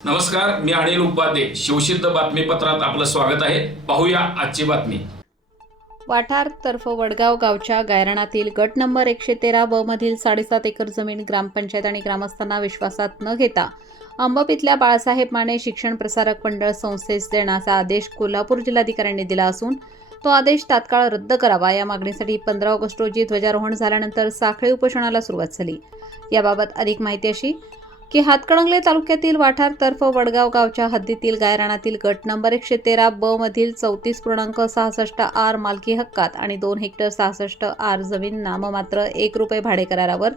नमस्कार मी अनिल उपाध्ये. शिवसिद्ध बातमीपत्रात आपलं स्वागत आहे. पाहूया आजची बातमी. वाठार तर्फ वडगाव गावच्या गायरणातील गट नंबर एकशे तेरा ब मधील साडेसात एकर जमीन ग्रामपंचायत आणि ग्रामस्थांना विश्वासात न घेता अंबप इथल्या बाळासाहेब माने शिक्षण प्रसारक मंडळ संस्थेस देण्याचा आदेश कोल्हापूर जिल्हाधिकाऱ्यांनी दिला असून तो आदेश तात्काळ रद्द करावा. या मागणीसाठी पंधरा ऑगस्ट रोजी ध्वजारोहण झाल्यानंतर साखळी उपोषणाला सुरुवात झाली. याबाबत अधिक माहिती अशी की हातकणंगले तालुक्यातील वाठार तर्फ वडगाव गावच्या हद्दीतील गायराणातील गट नंबर एकशे तेरा ब मधील चौतीस पूर्णांक सहासष्ट आर मालकी हक्कात आणि दोन हेक्टर सहासष्ट आर जमीन नाममात्र एक रुपये भाडे करारावर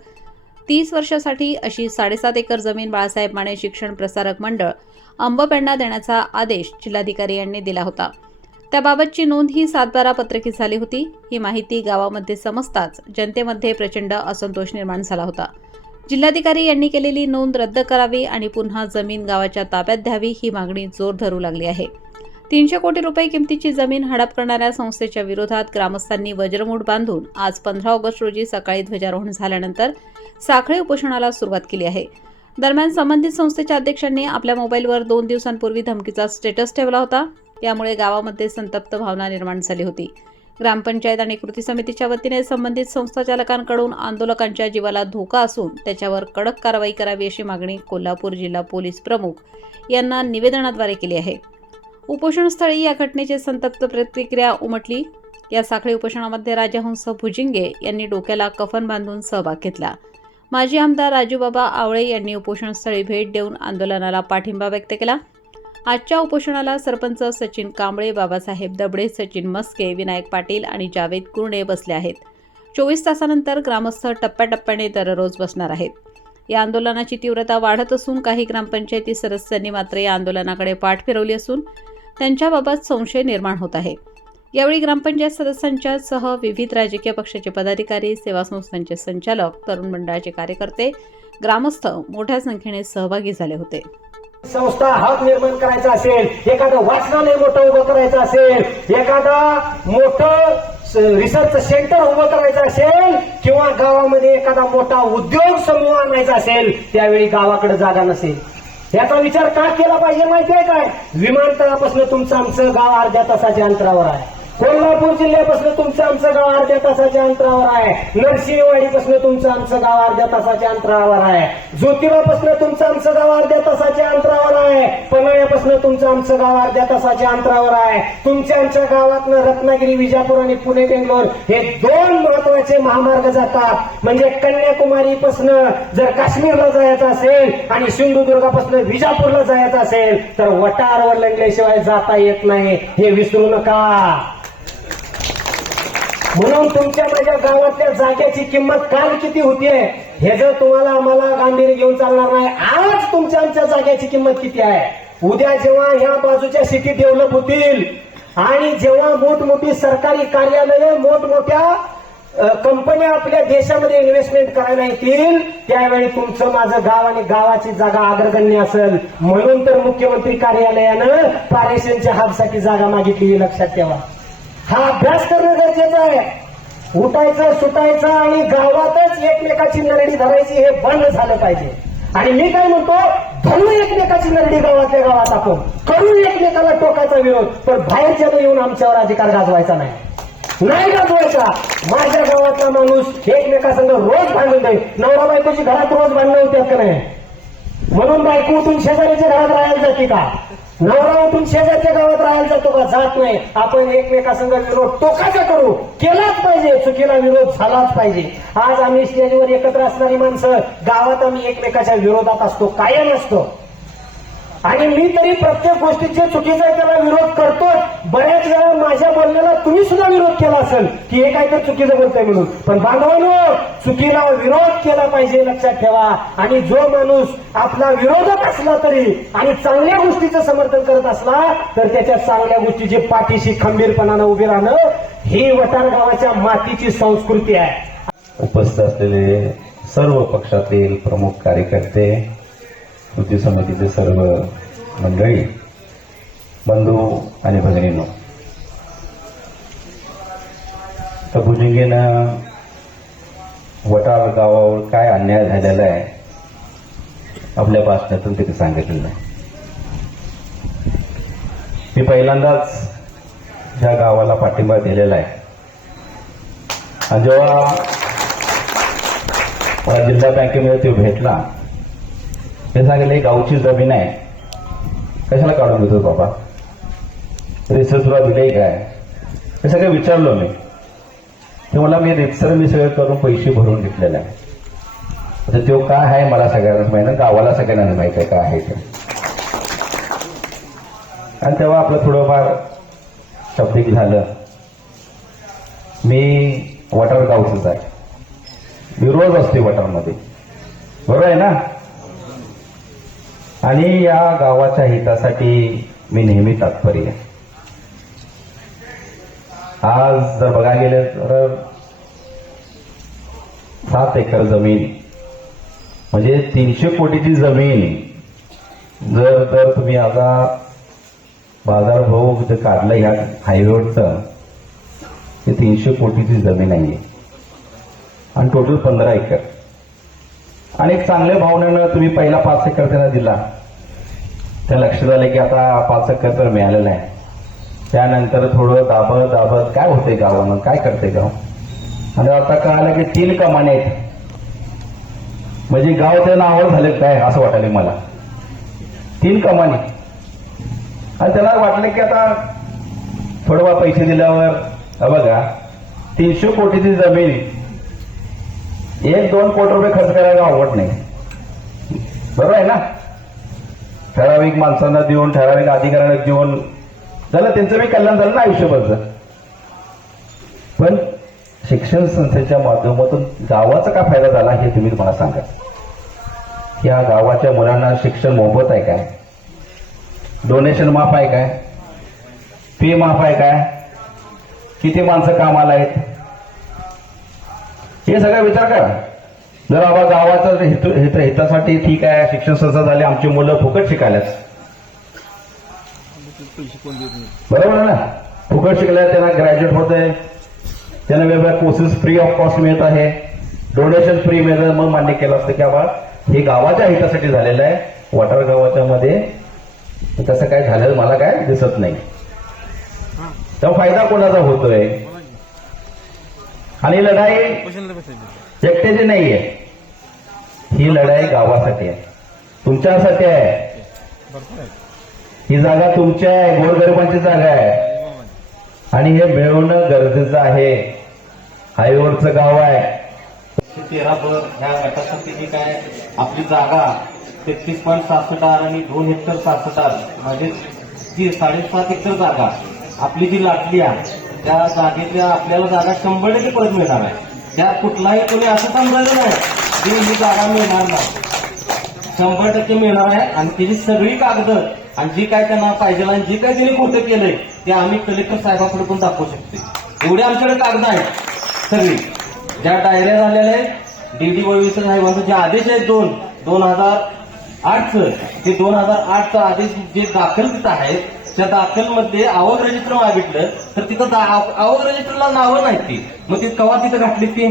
तीस वर्षासाठी अशी साडेसात एकर जमीन बाळासाहेब माने शिक्षण प्रसारक मंडळ अंबपेंडा देण्याचा आदेश जिल्हाधिकारी यांनी दिला होता. त्याबाबतची नोंद ही सातबारा पत्रकी झाली होती. ही माहिती गावामध्ये समजताच जनतेमध्ये प्रचंड असंतोष निर्माण झाला होता. जिल्हाधिकारी यांनी केलेली नोंद रद्द करावी आणि पुन्हा जमीन गावाच्या ताब्यात द्यावी ही मागणी जोर धरू लागली आहे. तीनशे कोटी रुपये किमतीची जमीन हडप करणाऱ्या संस्थेच्या विरोधात ग्रामस्थांनी वज्रमूठ बांधून आज पंधरा ऑगस्ट रोजी सकाळी ध्वजारोहण झाल्यानंतर साखळी उपोषणाला सुरुवात केली आहे. दरम्यान संबंधित संस्थेच्या अध्यक्षांनी आपल्या मोबाईलवर दोन दिवसांपूर्वी धमकीचा स्टेटस ठेवला होता. यामुळे गावामध्ये संतप्त भावना निर्माण झाली होती. ग्रामपंचायत आणि कृती समितीच्या वतीने संबंधित संस्थाचालकांकडून आंदोलकांच्या जीवाला धोका असून त्याच्यावर कडक कारवाई करावी अशी मागणी कोल्हापूर जिल्हा पोलीस प्रमुख यांना निवेदनाद्वारे केली आहे. उपोषणस्थळी या घटनेची संतप्त प्रतिक्रिया उमटली. या साखळी उपोषणामध्ये राजहंस भुजिंगे यांनी डोक्याला कफन बांधून सहभाग घेतला. माजी आमदार राजूबाबा आवळे यांनी उपोषणस्थळी भेट देऊन आंदोलनाला पाठिंबा व्यक्त केला. आजच्या उपोषणाला सरपंच सचिन कांबळे बाबासाहेब दबडे सचिन मस्के विनायक पाटील आणि जावेद कुर्णे बसले आहेत. चोवीस तासानंतर ग्रामस्थ टप्प्याटप्प्याने दररोज बसणार आहेत. या आंदोलनाची तीव्रता वाढत असून काही ग्रामपंचायती सदस्यांनी मात्र या आंदोलनाकडे पाठ फिरवली असून त्यांच्याबाबत संशय निर्माण होत आहे. यावेळी ग्रामपंचायत सदस्यांच्या सह विविध राजकीय पक्षाचे पदाधिकारी सेवा संस्थांचे संचालक तरुण मंडळाचे कार्यकर्ते ग्रामस्थ मोठ्या संख्येने सहभागी झाले होते. संस्था हब निर्माण करायचा असेल एखादं वाचनालय मोठं उभं करायचं असेल एखादा मोठं रिसर्च सेंटर उभं करायचं असेल किंवा गावामध्ये एखादा मोठा उद्योग समूह आणायचा असेल त्यावेळी गावाकडे जागा नसेल. याचा विचार का केला पाहिजे माहिती आहे काय? विमानतळापासून तुमचं आमचं गाव अर्ध्या तासाच्या अंतरावर आहे. कोल्हापूर जिल्ह्यापासून तुमचं आमचं गाव अर्ध्या तासाच्या अंतरावर आहे. नरसिंहवाडीपासून तुमचं आमचं गाव अर्ध्या तासाच्या अंतरावर आहे. ज्योतिबापासून तुमचं आमचं गाव अर्ध्या तासाच्या अंतरावर आहे. पनळ्यापासून तुमचं आमचं गाव अर्ध्या तासाच्या अंतरावर आहे. तुमच्या आमच्या गावातनं रत्नागिरी विजापूर आणि पुणे बेंगलोर हे दोन महत्त्वाचे महामार्ग जातात. म्हणजे कन्याकुमारीपासून जर काश्मीरला जायचं असेल आणि सिंधुदुर्गापासून विजापूरला जायचं असेल तर वटारवर लढल्याशिवाय जाता येत नाही. हे विसरू नका. म्हणून तुमच्या माझ्या गावातल्या जाग्याची किंमत काल किती होतीये हे जर तुम्हाला आम्हाला गांधीने घेऊन चालणार नाही आज तुमच्या आमच्या जाग्याची किंमत किती आहे? उद्या जेव्हा ह्या बाजूच्या सिटी डेव्हलप होतील आणि जेव्हा मोठमोठी सरकारी कार्यालय मोठमोठ्या कंपन्या आपल्या देशामध्ये इन्व्हेस्टमेंट करायला येतील त्यावेळी तुमचं माझं गाव आणि गावाची जागा अग्रगण्य असेल. म्हणून तर मुख्यमंत्री कार्यालयानं पारेशनच्या हाबसाठी जागा मागितली लक्षात ठेवा. हा अभ्यास करणं गरजेचं आहे. उठायचं सुटायचं आणि गावातच एकमेकाची नरडी धरायची हे बंद झालं पाहिजे. आणि मी काय म्हणतो धरू एकमेकाची नरडी गावातल्या गावात आपण. करू एकमेकाला टोकाचा विरोध पण बाहेरच्या येऊन आमच्यावर अधिकार गाजवायचा नाही. नाही गाजवायचा. माझ्या गावातला माणूस एकमेकासंग रोज भांडून जाईल नवरा बायकोची घरात रोज भांडणं होत्यात का नाही? म्हणून बायको उठून शेजारीच्या घरात राहायला जाते का? नवरा उठून शेजारच्या गावात राहायला जातो का? जात नाही. आपण एकमेकासंग विरोध टोकाचा करू. केलाच पाहिजे. चुकीला विरोध झालाच पाहिजे. आज आम्ही स्टेजवर एकत्र असणारी माणसं गावात आम्ही एकमेकाच्या विरोधात असतो. कायम असतो. आणि मी तरी प्रत्येक गोष्टीचे चुकीचा आहे त्याला विरोध करतो बऱ्याच वेळा माझ्या बोलण्याला तुम्ही सुद्धा विरोध केला असेल की हे काहीतरी चुकीचं बोलतंय म्हणून. पण बांधवांनो चुकीला विरोध केला पाहिजे लक्षात ठेवा. आणि जो माणूस आपला विरोधक असला तरी आणि चांगल्या गोष्टीचं समर्थन करत असला तर त्याच्या चांगल्या गोष्टीची पाठीशी खंबीरपणानं उभे राहणं ही वटार गावाच्या मातीची संस्कृती आहे. उपस्थित असलेले सर्व पक्षातील प्रमुख कार्यकर्ते कृती समितीचे सर्व मंडळी बंधू आणि भगिनींनो. तर भुजंगेनं वटार गावावर काय अन्याय झालेला आहे आपल्या भाषणातून तिथे सांगितलेलं आहे मी पहिल्यांदाच ज्या गावाला पाठिंबा दिलेला आहे आणि जेव्हा जिल्हा बँकेमध्ये तो भेटला ते सांगितलं ही गावची जमीन आहे. कशाला काढून देतो बाबा? रिसर्च तुला दिलंय काय? हे सगळं विचारलो मी. ते मला मी रिक्सर मी सगळं करून पैसे भरून घेतलेले आहे तो काय आहे मला सगळ्यांनाच माहिती गावाला सगळ्यांना माहीत आहे काय आहे ते. आणि तेव्हा आपलं थोडंफार शब्दिक झालं. मी वटार गावचंच आहे. मी रोज असते वटारमध्ये बरोबर आहे ना? आणि या गावाच्या हितासाठी मी नेहमी तात्पर्य आहे. आज जर बघायला गेले तर सात एकर जमीन म्हणजे तीनशे कोटीची जमीन जर जर तुम्ही आता बाजारभाव जे काढलं ह्या हायवेवरचं ते तीनशे कोटीची जमीन आहे. आणि टोटल पंधरा एकर. आणि एक चांगल्या भावनेनं तुम्ही पहिला पाच एकर त्यांना दिला. त्या लक्षात आलं की आता पाच एकर तर मिळालेलं आहे. त्यानंतर थोडं दाबत दाबत काय होते गावानं? काय करते गाव? आणि आता कळालं की तीन कमाने आहेत. म्हणजे गाव त्या नावावर झाले काय असं वाटायला मला. तीन कमाने. आणि त्याला वाटलं की आता थोडंफार पैसे दिल्यावर बघा तीनशे कोटीची जमीन एक दोन कोटी रुपये खर्च करायला आवड नाही. बरोबर आहे ना? ठराविक माणसांना देऊन ठराविक अधिकाऱ्यांना देऊन झालं त्यांचं मी कल्याण झालं ना आयुष्यभरचं. पण शिक्षण संस्थेच्या माध्यमातून गावाचा काय फायदा झाला हे तुम्ही मला सांगा. या गावाच्या मुलांना शिक्षण मोफत आहे काय? डोनेशन माफ आहे काय? फी माफ आहे काय? किती माणसं कामाला आहेत? हे सगळा विचार करा. जर बाबा गावाचा हित हित- हितासाठी ठीक आहे शिक्षण संस्था झाली आमची मुलं फुकट शिकायलाच बरोबर आहे ना? फुकट शिकल्या त्यांना ग्रॅज्युएट होत आहे त्यांना वेगवेगळ्या कोर्सेस फ्री ऑफ कॉस्ट मिळत आहे. डोनेशन फ्री मिळत मग मान्य केलं असतं की बाबा हे गावाच्या हितासाठी झालेलं आहे. वाटार गावाच्या मध्ये तसं काय झालेलं मला काय दिसत नाही. तर फायदा कोणाचा होतोय? आणि लढाई एकट्याची नाहीये. ही लढाई गावासाठी आहे. तुमच्यासाठी आहे. ही जागा तुमची आहे. गोरगरिबांची जागा आहे. आणि हे मिळवणं गरजेचं आहे. हायवेवरचं गाव आहे. तेरा बर ह्या गटासाठी जी काय आपली जागा तेहतीस पॉईंट सहासष्ट आर आणि दोन हेक्टर सहासष्ट आर. म्हणजे ती साडेसात एकर जागा. आपली जी लाटली आहे त्या जागेतल्या आपल्याला जागा शंभर टक्के परत मिळणार आहे. त्या कुठलाही कोणी असं समजायचं नाही की ही जागा मिळणार नाही. शंभर टक्के मिळणार आहे आणि त्याची सगळी कागद आणि जी काय त्यांना पाहिजे आणि जी काय तिने खोटं केलंय ते आम्ही कलेक्टर साहेबांकडे पण दाखवू शकतो. एवढे आमच्याकडे कागद आहेत सगळी. ज्या डायऱ्या झालेल्या आहेत डीडी वळवीचं साहेबांचे जे आदेश आहेत दोन दोन हजार आठचं ते दोन हजार आठचा आदेश जे दाखल तिथं आहेत त्या दाखलमध्ये आवक रजिस्टर मागितलं तर तिथं दा- आवक रजिस्टरला नावं नाही ती. मग ती कवा तिथं घातली ती?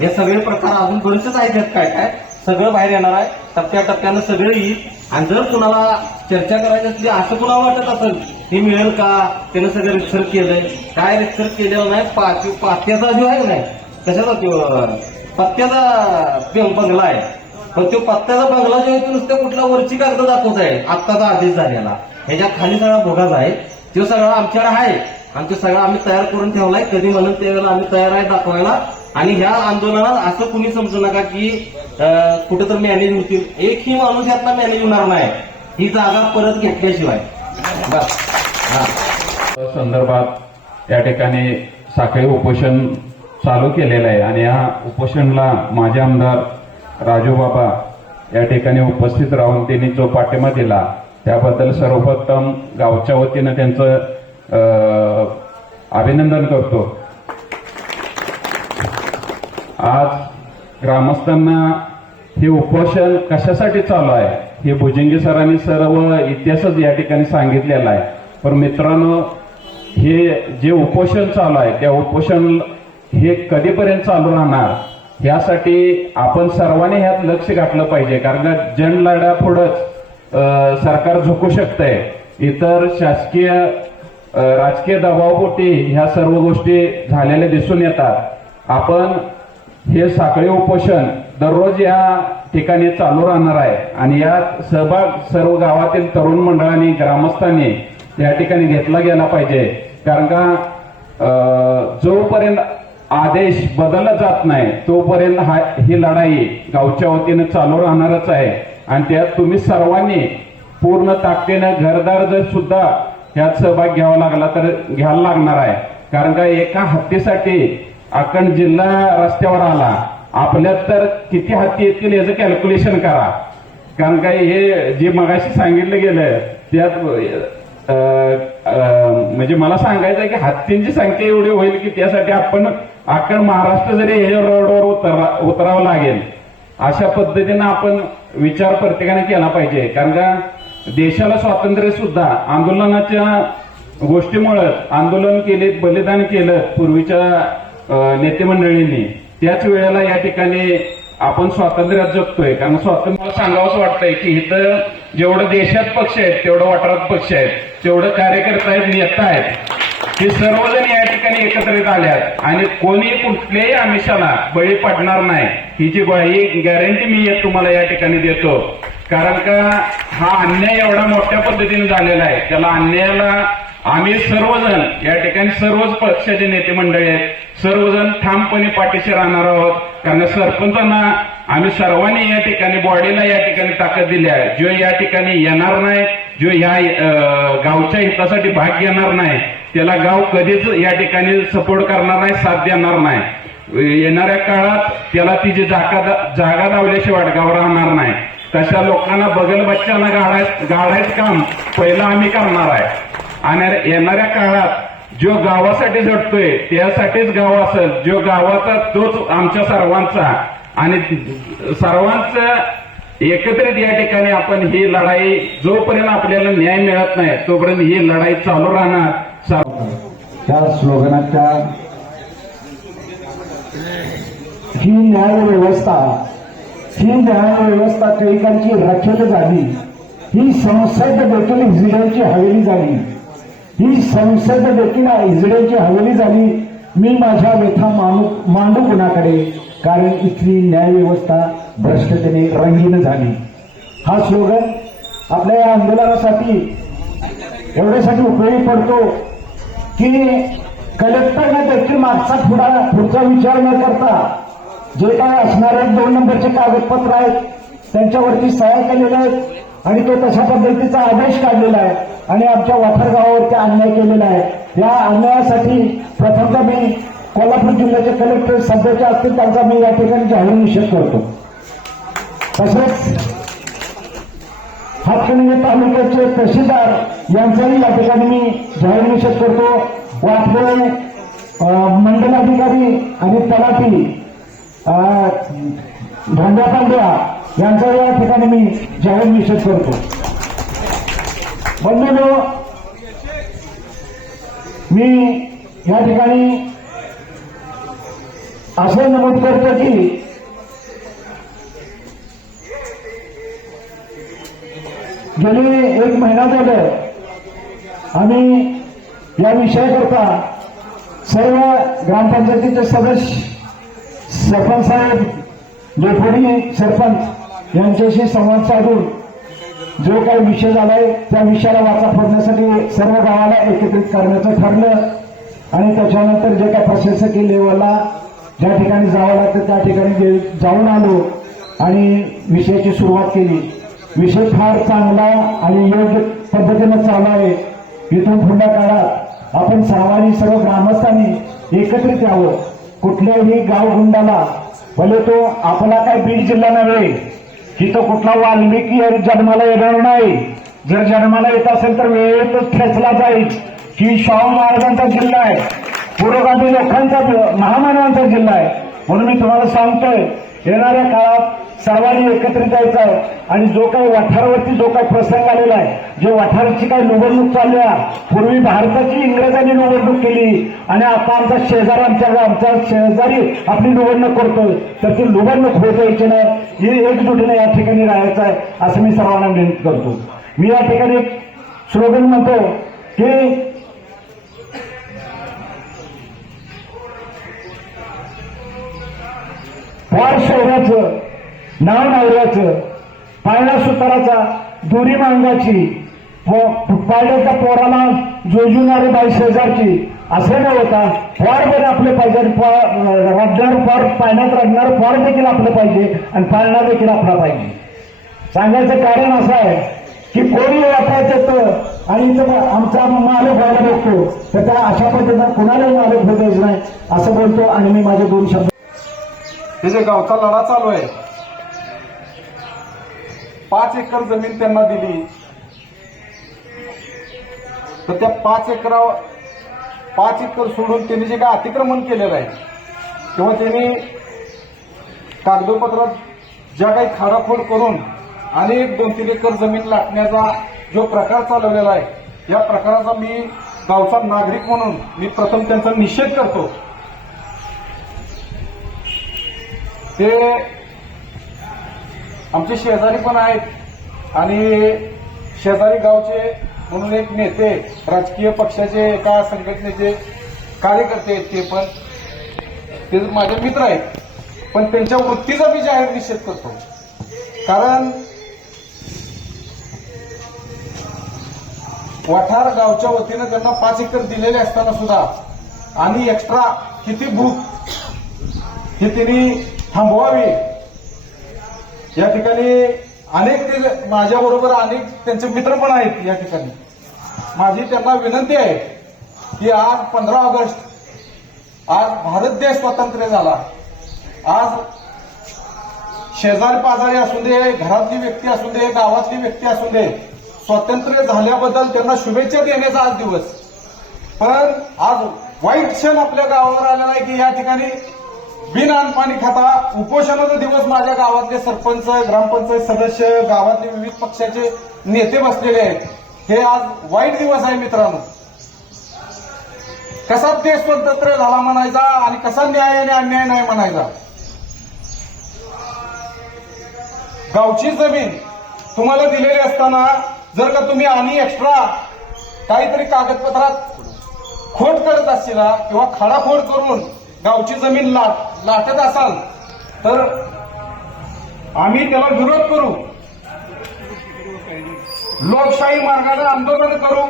हे सगळे प्रकार अजून बरेचसेच आहेत काय काय? सगळं बाहेर येणार आहे. टप्प्या टप्प्यानं सगळं येईल. आणि जर कुणाला चर्चा करायची असली असं कुणाला वाटत असेल हे मिळेल का? त्यानं सगळं रिसर्च केलंय. काय रिसर्च केलेलं नाही? पाच पात्याचा जो आहे नाही? कशाचा तो? पत्त्याचा बंगला आहे. पण तो पत्त्याचा बंगला जो आहे तो नुसत्या कुठला वरची कागद दाखवत आहे. आत्ताचा आदेश झालेला. ह्याच्या खाली सगळा भोगाच आहे. तो सगळा आमच्याकडे आहे. आणि तो सगळा आम्ही तयार करून ठेवलाय. कधी म्हणून त्यावेळेला आम्ही तयार आहे दाखवायला. आणि ह्या आंदोलनात असं कुणी समजू नका की अं, कुठं तर मॅनेज होतील. एकही माणूस यातला मॅनेज होणार नाही. ही जागा परत घेतल्याशिवाय. संदर्भात त्या ठिकाणी साखळी उपोषण चालू केलेलं आहे. आणि या उपोषणला माझे आमदार राजूबाबा या ठिकाणी उपस्थित राहून त्यांनी जो पाठिंबा दिला त्याबद्दल सर्वप्रथम गावच्या वतीनं त्यांचं अभिनंदन करतो. आज ग्रामस्थांना हे उपोषण कशासाठी चालू आहे? हे भुजंगी सरांनी सर्व इतिहासच या ठिकाणी सांगितलेला आहे. पण मित्रांनो हे जे उपोषण चालू आहे त्या उपोषण हे कधीपर्यंत चालू राहणार? यासाठी आपण सर्वांनी ह्यात लक्ष घातलं पाहिजे. कारण जन जनलढा पुढंच सरकार झुकू शकतंय. इतर शासकीय राजकीय दबावपोटी ह्या सर्व गोष्टी झालेल्या दिसून येतात. आपण हे साखळी उपोषण दररोज या ठिकाणी चालू राहणार आहे आणि यात सहभाग सर्व गावातील तरुण मंडळांनी ग्रामस्थांनी या ठिकाणी घेतला गेला पाहिजे. कारण का जोपर्यंत आदेश बदलला जात नाही तोपर्यंत हा ही लढाई गावच्या वतीनं चालू राहणारच आहे. आणि त्यात तुम्ही सर्वांनी पूर्ण ताकदीनं घरदार जर सुद्धा ह्यात सहभाग घ्यावा लागला तर घ्यायला लागणार आहे. कारण का एका हत्तीसाठी अखंड जिल्हा रस्त्यावर आला आपल्यात तर किती हत्ती येतील याचं कॅल्क्युलेशन करा. कारण काय हे जे मगाशी सांगितलं गेलं त्यात अं, म्हणजे मला सांगायचं आहे की हत्तींची संख्या एवढी होईल की त्यासाठी आपण अखंड महाराष्ट्र जरी हे रोडवर उतरा उतरावं लागेल अशा पद्धतीनं आपण विचार प्रत्येकाने केला पाहिजे. कारण का देशाला स्वातंत्र्य सुद्धा आंदोलनाच्या गोष्टीमुळे आंदोलन केले बलिदान केलं पूर्वीच्या नेतेमंडळींनी नेते मंडळींनी त्याच वेळेला या ठिकाणी आपण स्वातंत्र्यात जगतोय. कारण स्वातंत्र्य मला सांगावंच वाटतंय की इथं जेवढं देशात पक्ष आहेत तेवढं वाटारात पक्ष आहेत तेवढं कार्यकर्ता आहेत नेता आहेत. ते सर्वजण या ठिकाणी एकत्रित आल्यात आणि कोणी कुठल्याही आमिषाला बळी पडणार नाही. ही जी ही गॅरंटी मी तुम्हाला या ठिकाणी देतो. कारण का हा अन्याय एवढा मोठ्या पद्धतीने झालेला आहे. त्याला अन्यायाला आम्ही सर्वजण या ठिकाणी सर्वच पक्षाचे नेते मंडळी आहेत. सर्वजण ठामपणे पाठीशी राहणार आहोत. कारण सरपंचांना आम्ही सर्वांनी या ठिकाणी बॉडीला या ठिकाणी ताकद दिली आहे. जो या ठिकाणी येणार नाही जो या गावच्या हितासाठी भाग घेणार नाही त्याला गाव कधीच या ठिकाणी सपोर्ट करणार नाही साथ देणार नाही. येणाऱ्या काळात त्याला ती जी जागा जागा लावल्याशिवाय गाव राहणार नाही. तशा लोकांना बगल बच्चांना गाडाय गाडायचं काम पहिलं आम्ही करणार आहे. आणि येणाऱ्या काळात जो गावासाठी झटतोय त्यासाठीच गाव असेल. जो गावाचा तोच आमच्या सर्वांचा. आणि सर्वांचा एकत्रित या ठिकाणी आपण ही लढाई जोपर्यंत आपल्याला न्याय मिळत नाही तोपर्यंत ही लढाई चालू राहणार. त्या स्लोगनाच्या ही न्याय व्यवस्था ही न्याय व्यवस्था कैकांची रखेल झाली. ही संसद देखील इजरायलची हवेली झाली. ही संसद देखील इजरायलची हवेली झाली. मी माझ्या व्यथा मानू मांडू कुणाकडे? कारण इथली न्याय व्यवस्था भ्रष्टतेने रंगीन झाली. हा स्लोगन आपल्या या आंदोलनासाठी एवढ्यासाठी उपयोगी पडतो. की कलेक्टरने देखील मागचा पुढा पुढचा विचार न करता जे काय असणारे दोन नंबरचे कागदपत्र आहेत त्यांच्यावरती सह्या केलेल्या आहेत आणि तो तशा पद्धतीचा आदेश काढलेला आहे आणि आमच्या वाठार गावावरती अन्याय केलेला आहे. या अन्यायासाठी प्रथमतः मी कोल्हापूर जिल्ह्याचे कलेक्टर सध्याचे असतील त्यांचा मी या ठिकाणी जाहीर निषेध करतो. तसेच हातकणंगले तालुक्याचे तहसीलदार यांचाही या ठिकाणी मी जाहीर निषेध करतो. वाटवे अं, मंडलाधिकारी आणि तलाठी अं, धोंड्या पांड्या यांचा या ठिकाणी मी जाहीर निषेध करतो. बंधू मी या ठिकाणी असं नमूद करतो की गेले एक महिना झालं आम्ही या विषयाकरता सर्व ग्रामपंचायतीचे सदस्य सरपंच साहेब डेपुटी सरपंच यांच्याशी संवाद साधून जो काही विषय झालाय त्या विषयाला वाचा फोडण्यासाठी सर्व गावाला एकत्रित करण्याचं ठरलं आणि त्याच्यानंतर जे काही प्रशासकीय लेवलला ज्या ठिकाणी जावं लागतं त्या ठिकाणी गे- जाऊन आलो आणि विषयाची सुरुवात केली. विषय फार चांगला आणि योग्य पद्धतीनं चालू आहे इथून पुढल्या काळात आपण सर्वांनी सर्व ग्रामस्थांनी एकत्रित यावं. कुठल्याही गाव गुंडाला भले तो आपला काय बीड जिल्हा नव्हे की तो कुठला वाल्मिकी जन्माला येणार नाही. जर जन्माला येत असेल तर वेळेतच ठेचला जाईल. की शाहू महाराजांचा जिल्हा आहे. पुरोगामी लोकांचा महामानवांचा जिल्हा आहे. म्हणून मी तुम्हाला सांगतोय येणाऱ्या काळात सर्वांनी एकत्रित जायचं. आहे आणि जो काही वाठारावरती जो काही प्रसंग आलेला आहे जे वाठाराची काही निवडणूक आहे पूर्वी भारताची इंग्रजांनी निवडणूक केली. आणि आता आमचा शेजार आमच्या आमचा शेजारी आपली निवडणूक करतोय. तर ती निवडणूक होत यायची नाही ही एकजुटीने या ठिकाणी राहायचं आहे असं मी सर्वांना विनंती करतो. मी या ठिकाणी स्लोगन म्हणतो की वार शहराचं नाव नवऱ्याचं पायला सुताराचा दोरी मांगाची हो, व पाळण्याच्या पोराला जोजुणारी बाई शेजारची असं न होता. फार पण आपले पाहिजे. आणि रडणार फार पाण्यात रडणार फार देखील आपलं पाहिजे. आणि पाळणा देखील आपला पाहिजे. सांगायचं कारण असं आहे की कोणी वापरायचं येतं आणि इथं आमचा मालक व्हायला बघतो तर त्या अशा पद्धतीनं कुणालाही मालक भेटायचं नाही असं बोलतो. आणि मी माझे दोन शब्द तिथे गावचा लढा चालू आहे पाच एकर जमीन त्यांना दिली. तर त्या पाच एकरा पाच एकर सोडून त्यांनी जे काय अतिक्रमण केलेलं आहे किंवा त्यांनी कागदोपत्रात ज्या काही खाडाखोड करून आणि दोन तीन एकर जमीन लाटण्याचा जो प्रकार चालवलेला आहे या प्रकाराचा मी गावचा नागरिक म्हणून मी प्रथम त्यांचा निषेध करतो. ते आमचे शेजारी पण आहेत. आणि शेजारी गावचे म्हणून एक नेते राजकीय पक्षाचे एका संघटनेचे कार्यकर्ते आहेत ते पण. ते माझे मित्र आहेत. पण त्यांच्या वृत्तीचा मी जाहीर निषेध करतो. कारण वाठार गावच्या वतीनं त्यांना पाच एकर दिलेले असताना सुद्धा आणि एक्स्ट्रा किती भूत हे त्यांनी थांबवावी या ठिकाणी अनेक ते माझ्याबरोबर अनेक त्यांचे मित्र पण आहेत या ठिकाणी. माझी त्यांना विनंती आहे की आज पंधरा ऑगस्ट आज भारत देश स्वतंत्र झाला. आज शेजारी पाजारी असू दे घरातली व्यक्ती असू दे गावातली व्यक्ती असू दे स्वातंत्र्य झाल्याबद्दल त्यांना शुभेच्छा देण्याचा आज दिवस. पण आज वाईट क्षण आपल्या गावावर आलेला आहे की या ठिकाणी बिन पाणी खाता उपोषणाचा दिवस माझ्या गावातले सरपंच ग्रामपंचायत सदस्य गावातले विविध पक्षाचे नेते बसलेले आहेत. हे आज वाईट दिवस आहे मित्रांनो. कसा देश स्वतंत्र झाला म्हणायचा आणि कसा न्याय आणि अन्याय नाही म्हणायचा? गावची जमीन तुम्हाला दिलेली असताना जर का तुम्ही आणि एक्स्ट्रा काहीतरी कागदपत्रात खोट करत असतील किंवा खाडाखोड करून गावची जमीन लाट लाटत असाल तर आम्ही त्याला विरोध करू. लोकशाही मार्गाने आंदोलन करू.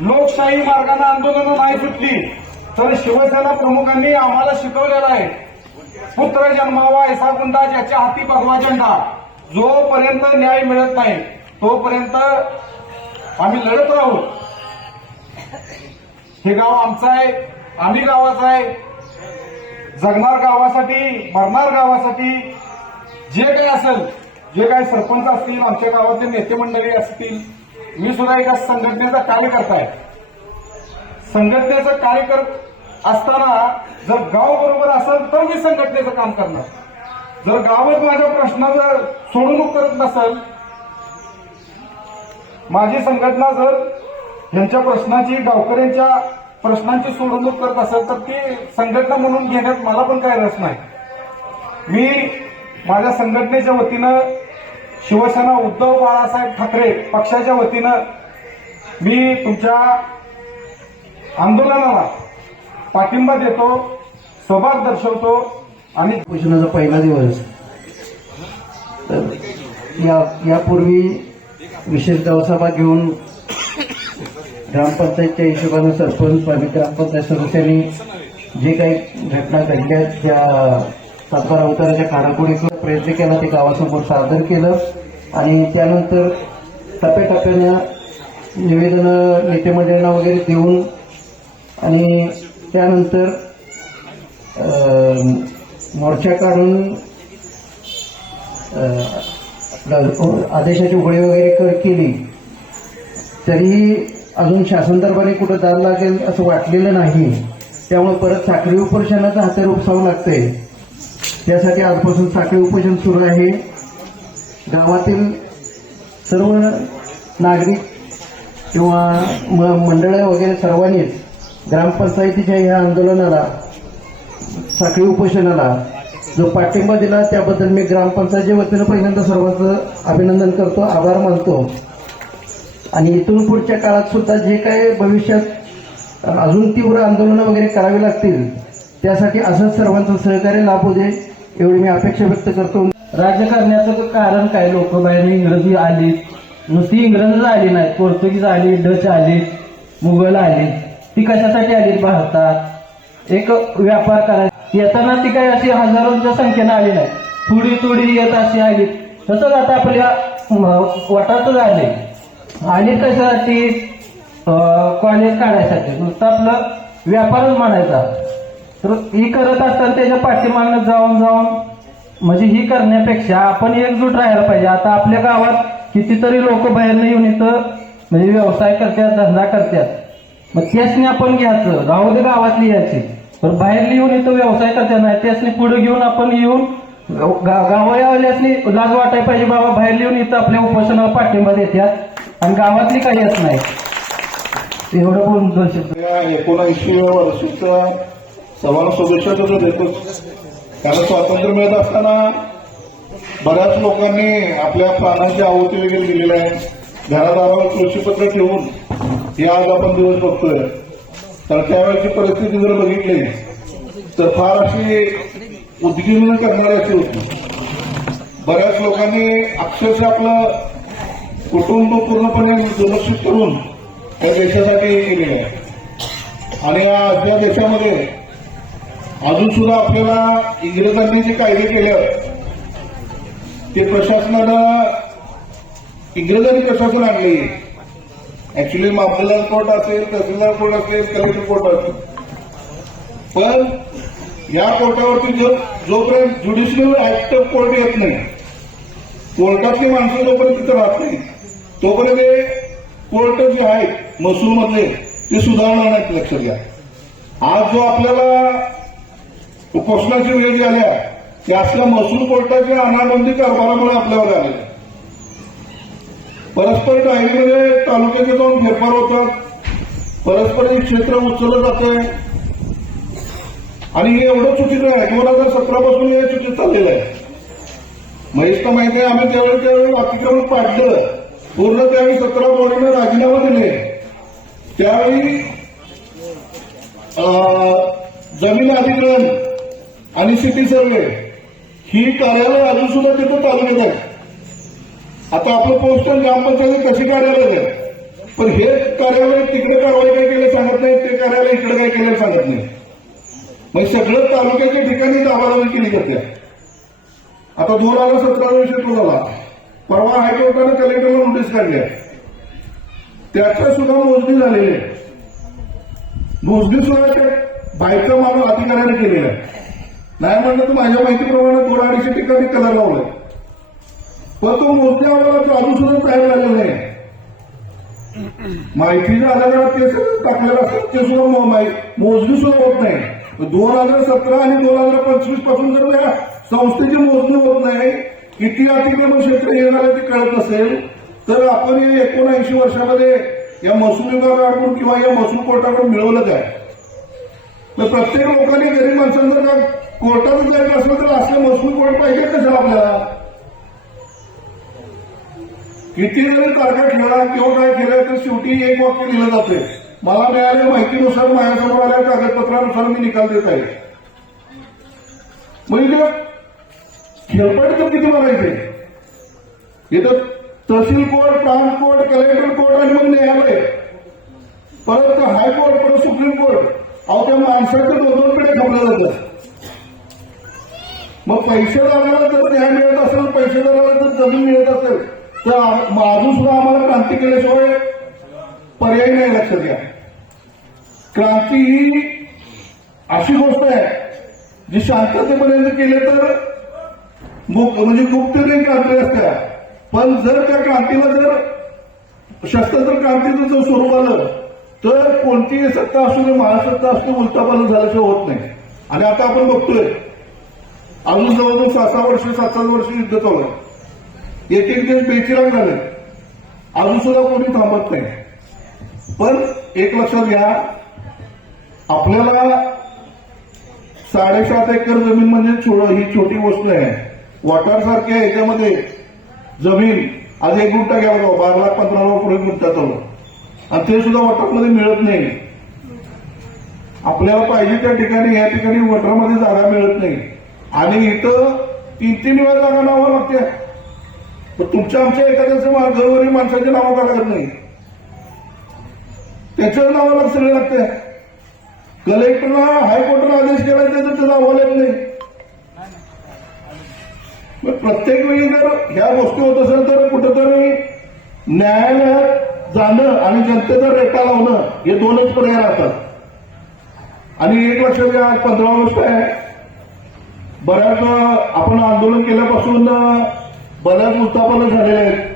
लोकशाही मार्गाने आंदोलन नाही सुटली तर शिवसेना प्रमुखांनी आम्हाला शिकवलेलं आहे. पुत्र जन्मावा ऐसा गुंडा ज्याच्या हाती भगवा झेंडा. जोपर्यंत न्याय मिळत नाही तोपर्यंत आम्ही लढत राहू. हे गाव आमचं आहे आम्ही गावाचं आहे. जगणार गावासाठी मरणार गावासाठी जे काही असेल जे काही सरपंच असतील आमच्या गावातले नेते मंडळी असतील मी सुद्धा एका संघटनेचा कार्यकर्ता आहे. संघटनेचं कार्य करत असताना जर गाव बरोबर असेल तर मी संघटनेचं काम करणार. जर गावच माझ्या प्रश्नाचं सोडवणूक करत नसेल माझी संघटना जर यांच्या प्रश्नाची गावकऱ्यांच्या प्रश्नांची सोडवणूक करत असेल तर ती संघटना म्हणून घेण्यात मला पण काही रस नाही. मी माझ्या संघटनेच्या वतीनं शिवसेना उद्धव बाळासाहेब ठाकरे पक्षाच्या वतीनं मी तुमच्या आंदोलनाला पाठिंबा देतो सहभाग दर्शवतो आणि उपोषणाचा पहिला दिवस. तर या यापूर्वी विशेष दवसभा घेऊन ग्रामपंचायतच्या हिशोबानं सरपंच आणि ग्रामपंचायत सदस्यांनी जे काही घटना घडल्या त्या सातबारा अवताराच्या कानाकोडीचा प्रयत्न केला ते गावासमोर सादर केलं आणि त्यानंतर टप्प्याटप्प्यानं निवेदनं नेतेमंडळींना वगैरे देऊन आणि त्यानंतर मोर्चा काढून आदेशाची उघडी वगैरे केली. तरीही अजून शासन दरबारी कुठं दाद लागेल असं वाटलेलं नाही. त्यामुळे परत साखळी उपोषणाचं हाते उपसावं लागतंय. त्यासाठी आजपासून साखळी उपोषण सुरू आहे. गावातील सर्व नागरिक किंवा म मंडळं वगैरे सर्वांनीच ग्रामपंचायतीच्या ह्या आंदोलनाला साखळी उपोषणाला जो पाठिंबा दिला त्याबद्दल मी ग्रामपंचायतीच्या वतीनं पहिल्यांदा सर्वांचं अभिनंदन करतो आभार मानतो. आणि इथून पुढच्या काळात सुद्धा जे काय भविष्यात अजून तीव्र आंदोलनं वगैरे करावी लागतील त्यासाठी असंच सर्वांचं सहकार्य लाभू दे एवढी मी अपेक्षा व्यक्त करतो. राज्य करण्याचं कारण काय? लोक बाहेर इंग्रजी आली नुसती इंग्रज आली नाही पोर्तुगीज आली डच आली मुघल आली ती कशासाठी आली भारतात? एक व्यापार करायचा येताना ती काय अशी हजारोंच्या संख्येनं आली नाही. थोडी थोडी येत अशी आली. तसंच आता आपल्या म, वटातच आले. आणि कशासाठी कॉलेज काढायसाठी. नुसतं आपलं व्यापारच म्हणायचा तर ही करत असताना त्याच्या पाठीमागनं जाऊन जाऊन म्हणजे ही करण्यापेक्षा आपण एकजूट राहायला पाहिजे. आता आपल्या गावात कितीतरी लोक बाहेरनं येऊन इथं म्हणजे व्यवसाय करतात धंदा करतात. मग त्यासनी आपण घ्यायचं. राहू दे गावातली यायची पण बाहेर येऊन इथं व्यवसाय करता नाही त्यासनी पुढे घेऊन आपण येऊन गा- गावाल्यासनी लाज वाटायला पाहिजे बाबा बाहेर येऊन इथं आपल्या उपोषणाला पाठिंबा देतात आणि गावातली काही येत नाही. एवढं बोलून दोन शब्द. एकोणऐंशी वर्षीचा सवाल शुभेच्छा तर देतो कारण स्वातंत्र्य मिळत असताना बऱ्याच लोकांनी आपल्या प्राणांची आहुती वगैरे दिलेली आहे. घरादारावर कृषीपत्र ठेवून हे आज आपण दिवस बघतोय. तर त्यावेळेची परिस्थिती जर बघितली तर फार अशी उद्गिरण करणारी अशी होती. बऱ्याच लोकांनी अक्षरशः आपलं कुटुंब पूर्णपणे दुर्लक्षित करून त्या देशासाठी गेले आहे आणि या या देशामध्ये अजून सुद्धा आपल्याला इंग्रजांनी जे कायदे केले ते प्रशासनानं इंग्रजांनी प्रशासन आणले. ऍक्च्युली मामलेदार कोर्ट असेल तहसीलदार कोर्ट असेल कलेक्टर कोर्ट असेल. पण या कोर्टावरती जो जोपर्यंत ज्युडिशियल ऍक्ट कोर्ट येत नाही कोर्टातली माणसं जोपर्यंत तिथं राहत नाही तोपर्यंत कोर्ट जे आहेत महसूलमधले ते सुधारणार नाहीत लक्षात घ्या. आज जो आपल्याला उपोषणाची वेळ जी आल्या त्या असल्या महसूल कोर्टाच्या अनाबंदी कारभारामुळे आपल्यावर आले. परस्पर टाईममध्ये तालुक्याचे जाऊन फेरफार होतात. परस्पर हे क्षेत्र उचललं जातंय आणि हे एवढं चुकीचं आहे दोन हजार सतरा पासून हे चुकीचं चाललेलं आहे. महेशला माहिती आहे आम्ही त्यावेळी त्यावेळी अतिक्रमण पाडलं पूर्ण त्यावेळी सतरा बोर्डीने राजीनामा दिले. त्यावेळी अं, जमीन अधिग्रहण आणि सिटी सर्वे ही कार्यालय अजून सुद्धा तिथं तालुक्यात आहे. आता आपलं पोस्टल ग्रामपंचायत कशी कार्यालय आहे? पण हे कार्यालय तिकडे कारवाई काय केलं सांगत नाही ते कार्यालय इकडे काय केलं सांगत नाही. मग सगळं तालुक्याच्या ठिकाणी दाबादाबी केली जाते. आता दोन हजार सतरा विषय झाला. परवा हायकोर्टानं कलेक्टरला नोटीस काढली आहे. त्याचं सुद्धा मोजणी झालेली आहे. मोजणी सुद्धा त्या बायका मानव अधिकाऱ्याने केलेलं आहे. नाही म्हणलं तर माझ्या माहितीप्रमाणे दोन अडीचशे ठिकाणी कलर लावलाय. पण तो मोजणी आम्हाला चालू सुद्धा तयार झालेला नाही माहितीच्या आधारावर केस टाकलेलं असतात ते सुद्धा मोजणी सुद्धा होत नाही. दोन हजार सतरा आणि दोन हजार पंचवीसपासून जर त्या संस्थेची मोजणी होत नाही किती अतिक्रमण क्षेत्र येणार आहे ते कळत नसेल तर आपण या एकोणऐंशी वर्षामध्ये या महसूल विभागाकडून किंवा या महसूल कोर्टाकडून मिळवलं काय तर प्रत्येक लोकांनी गरीब माणसांना जर कोर्टात जायचं असलं तर असं महसूल कोर्ट पाहिजे कशाला आपल्याला? किती जरी तारखा खेळा किंवा काय केलं तर शेवटी एक वाक्य लिहिलं जाते मला मिळालेल्या माहितीनुसार माझ्यासमोर आल्या कागदपत्रानुसार मी निकाल देत आहे. म्हणजे खेळपट तर किती बघायचे? इथं तहसील कोर्ट प्रांत कोर्ट कलेक्टर कोर्ट आणि मग न्यायालय. परत हायकोर्ट परत सुप्रीम कोर्ट. अहो त्या माणसाकडे दोन दोन कडे थांबलं जातात. मग पैसेदाराला जर न्याय मिळत असेल पैसेदाराला जर जमीन मिळत असेल तर अजून सुद्धा आम्हाला क्रांती केल्याशिवाय पर्याय नाही लक्षात घ्या. क्रांती ही अशी गोष्ट आहे जी शांततेपर्यंत केली तर म्हणजे खूप गुप्तरीन क्रांती असते. पण जर त्या क्रांतीला जर शस्त्र क्रांतीचं जर स्वरूप आलं तर कोणतीही सत्ता असू दे महासत्ता असू उलटापालन उलटापालट झाल्याशिवाय होत नाही. आणि आता आपण बघतोय अजून जवळजवळ सहा सहा वर्ष सात सात वर्ष युद्ध चालू आहे. एक एक दिवस बेचिराग झाले. अजून सुद्धा कोणी थांबत नाही. पण एक लक्षात घ्या आपल्याला साडेसात एकर जमीन म्हणजे ही छोटी गोष्ट आहे. वाटार याच्यामध्ये जमीन आज एक गुंठा घ्यावा जाऊ बारा लाख पंधरा लाख पुढे गुंठा चालू आणि ते सुद्धा वॉटरमध्ये मिळत नाही. आपल्याला पाहिजे त्या ठिकाणी या ठिकाणी वॉटरमध्ये जागा मिळत नाही. आणि इथं तीन तीन वेळा जागा लावा लागते. तर तुमच्या आमच्या एखाद्याचं घरोघरी माणसाचे नावं लागत नाही. त्याच्यावर नावाला सगळे लागते. कलेक्टरला हायकोर्टला आदेश केला त्याचं त्याचा अहवाल येत नाही. मग प्रत्येक वेळी जर ह्या गोष्टी होत असेल तर कुठंतरी न्यायालयात जाणं आणि जनतेचा रेटा लावणं हे दोनच पर्याय राहतात. आणि एक वर्ष घ्या आज पंधरा वर्ष आहे. बऱ्याच आपण आंदोलन केल्यापासून बऱ्याच उत्थापनं झालेल्या आहेत.